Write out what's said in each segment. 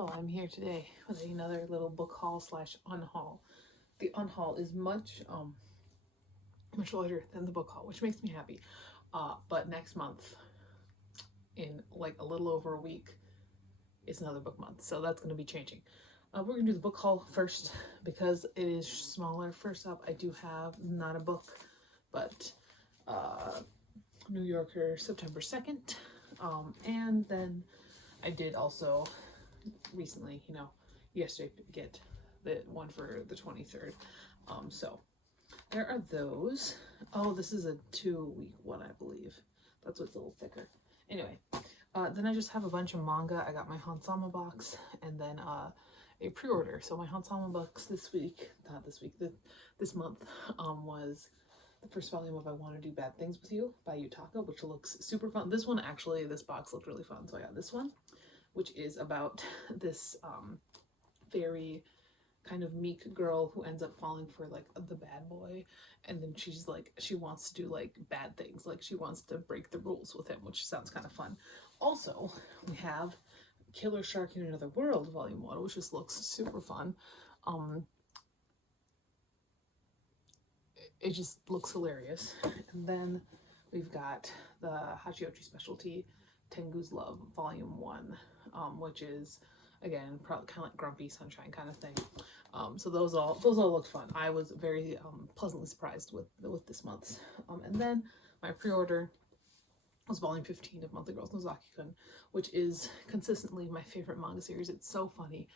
Hello, I'm here today with another little book haul slash unhaul. The unhaul is much larger than the book haul, which makes me happy. But next month, in like a little over a week, is another book month, so that's going to be changing. We're going to do the book haul first because it is smaller. First up, I do have not a book, but New Yorker, September 2nd. And then I did also recently, yesterday, get the one for the 23rd. So there are those. Oh, this is a 2-week one, I believe. That's what's a little thicker. Anyway, then I just have a bunch of manga. I got my Hansama box and then a pre-order. So my Hansama box this month, was the first volume of I Want to Do Bad Things With You by Yutaka, which looks super fun. This one, actually, this box looked really fun, so I got this one, which is about this very kind of meek girl who ends up falling for like the bad boy, and then she's like, she wants to do like bad things, like she wants to break the rules with him, which sounds kind of fun. Also, we have Killer Shark in Another World Volume 1, which just looks super fun. It just looks hilarious. And then we've got the Hachiochi Specialty Tengu's Love Volume 1, which is, again, probably kind of like Grumpy Sunshine kind of thing. So those all looked fun. I was very pleasantly surprised with this month's. And then my pre-order was Volume 15 of Monthly Girls Nozaki-kun, which is consistently my favorite manga series. It's so funny.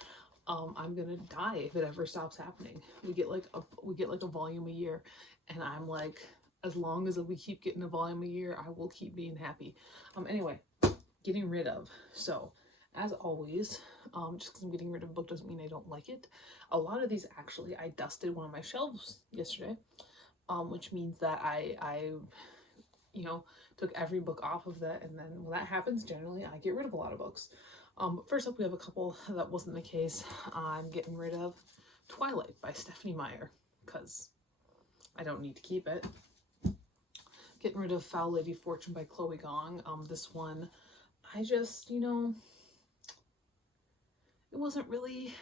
I'm gonna die if it ever stops happening. We get like a volume a year, and I'm like, as long as we keep getting a volume a year, I will keep being happy. Anyway, getting rid of. So, as always, just because I'm getting rid of a book doesn't mean I don't like it. A lot of these, actually, I dusted one of my shelves yesterday, which means that I took every book off of that, and then when that happens, generally I get rid of a lot of books. First up, we have a couple that wasn't the case. I'm getting rid of Twilight by Stephanie Meyer, because I don't need to keep it. Getting rid of Foul Lady Fortune by Chloe Gong. This one, I just, it wasn't really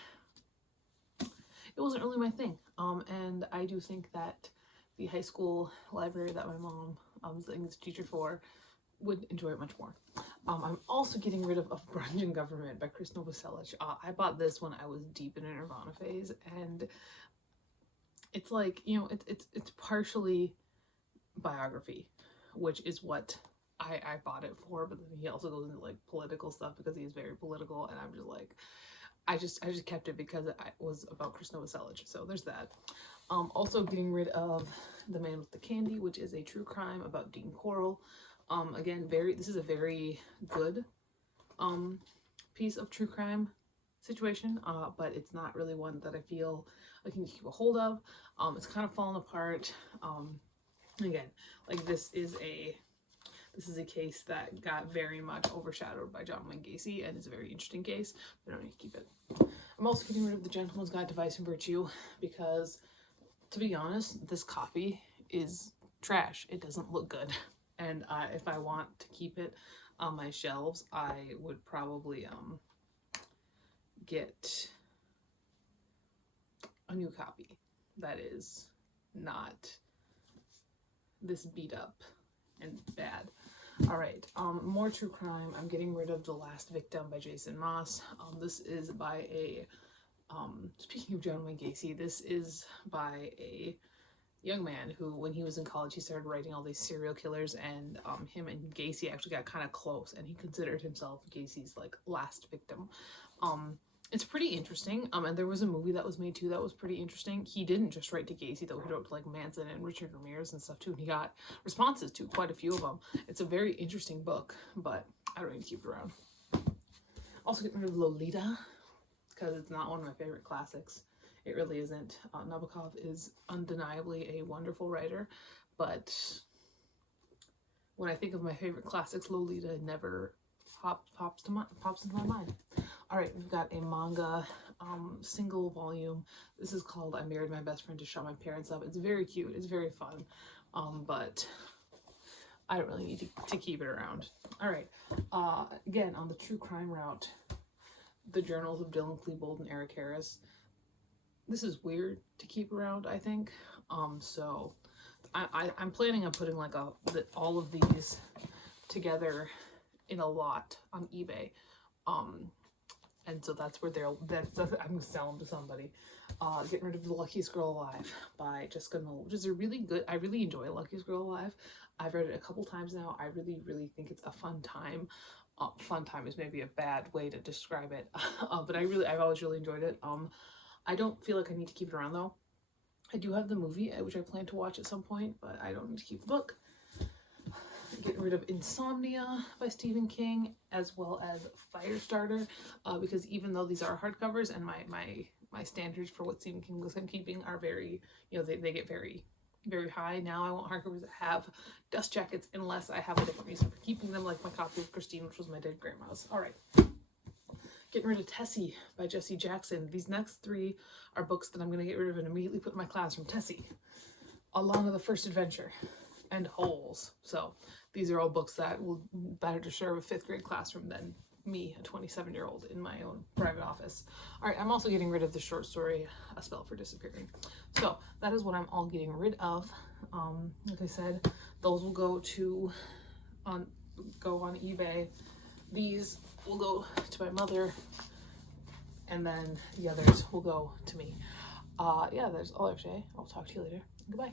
my thing. And I do think that the high school library that my mom was the English teacher for would enjoy it much more. I'm also getting rid of Grunge and Government by Chris Novoselic. I bought this when I was deep in a Nirvana phase, and it's like, it's partially biography, which is what I bought it for, but then he also goes into like political stuff because he is very political, and I'm just like, I just kept it because it was about Chris Novoselic, so there's that. Also getting rid of The Man with the Candy, which is a true crime about Dean Corll. Again, this is a very good piece of true crime situation, but it's not really one that I feel I can keep a hold of. It's kind of fallen apart. Again, like this is a case that got very much overshadowed by John Wayne Gacy, and it's a very interesting case, but I don't need to keep it. I'm also getting rid of The Gentleman's Guide to Vice and Virtue because, to be honest, this copy is trash. It doesn't look good. And if I want to keep it on my shelves, I would probably get a new copy that is not this beat up and bad. All right, more true crime. I'm getting rid of The Last Victim by Jason Moss. This is by a, speaking of John Wayne Gacy, this is by a young man who, when he was in college, he started writing all these serial killers, and him and Gacy actually got kind of close, and he considered himself Gacy's like last victim. It's pretty interesting, and there was a movie that was made too that was pretty interesting. He didn't just write to Gacy though, he wrote to like Manson and Richard Ramirez and stuff too, and he got responses to quite a few of them. It's a very interesting book, but I don't need to keep it around. Also getting rid of Lolita, because it's not one of my favorite classics. It really isn't. Nabokov is undeniably a wonderful writer, but when I think of my favorite classics, Lolita never pops into my mind. All right, we've got a manga single volume. This is called I Married My Best Friend to Shut My Parents Up. It's very cute. It's very fun, but I don't really need to keep it around. All right, again, on the true crime route, the journals of Dylan Klebold and Eric Harris. This is weird to keep around, I think. So I'm planning on putting like all of these together in a lot on eBay. And so that's where I'm gonna sell them to somebody. Getting rid of The Luckiest Girl Alive by Jessica Knoll, which is a really good, I really enjoy Luckiest Girl Alive. I've read it a couple times now. I really, really think it's a fun time. Fun time is maybe a bad way to describe it, but I've always really enjoyed it. I don't feel like I need to keep it around though. I do have the movie, which I plan to watch at some point, but I don't need to keep the book. Getting rid of Insomnia by Stephen King, as well as Firestarter, because even though these are hardcovers and my standards for what Stephen King looks I'm keeping are very, they get very, very high. Now I want hardcovers that have dust jackets unless I have a different reason for keeping them, like my copy of Christine, which was my dead grandma's. All right. Getting rid of Tessie by Jessie Jackson. These next three are books that I'm going to get rid of and immediately put in my classroom. Tessie, Alana the First Adventure, and Holes. So these are all books that will better to serve a 5th grade classroom than me, a 27-year-old in my own private office. All right, I'm also getting rid of the short story, A Spell for Disappearing. So that is what I'm all getting rid of. Like I said, those will go on eBay. These will go to my mother, and then the others will go to me. Yeah, that's all I have to say. I'll talk to you later. Goodbye.